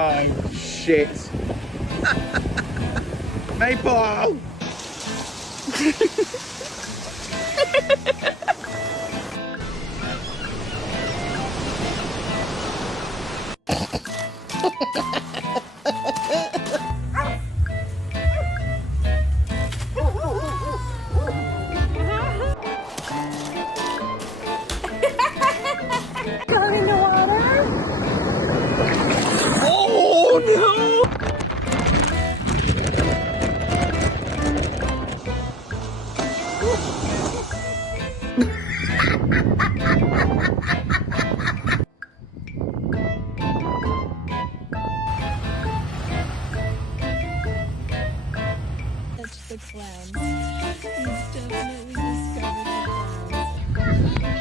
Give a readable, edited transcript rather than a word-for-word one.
Oh, shit. Maple! Going in the water? Oh, no! Touch the clams. He's definitely discovered the clams.